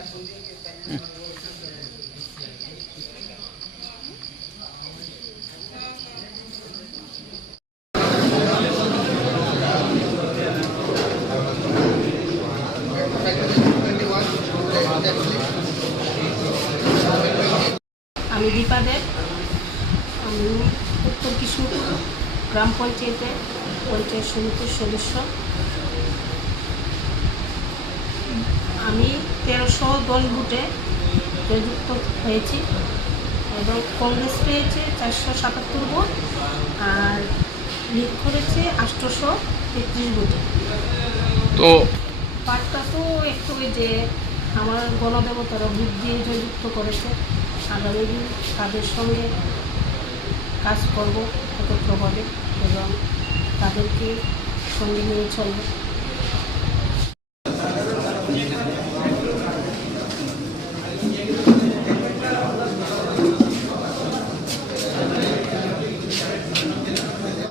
আমি দীপা দেব, আমি উত্তর কৃষ্ণপুর গ্রাম পঞ্চায়েতের পঞ্চায়েত সমিতির সদস্য। আমি 1310 ভোটে জয়যুক্ত হয়েছি এবং কংগ্রেস পেয়েছে 477 ভোট আর লিড করেছে 833 ভোটে। তো পার্টটা তো একটু যে আমার গণদেবতারা ভোট দিয়ে জয়যুক্ত করেছে, আগামী দিন তাদের সঙ্গে কাজ করব একত্রভাবে এবং তাদেরকে সঙ্গে নিয়ে চলব।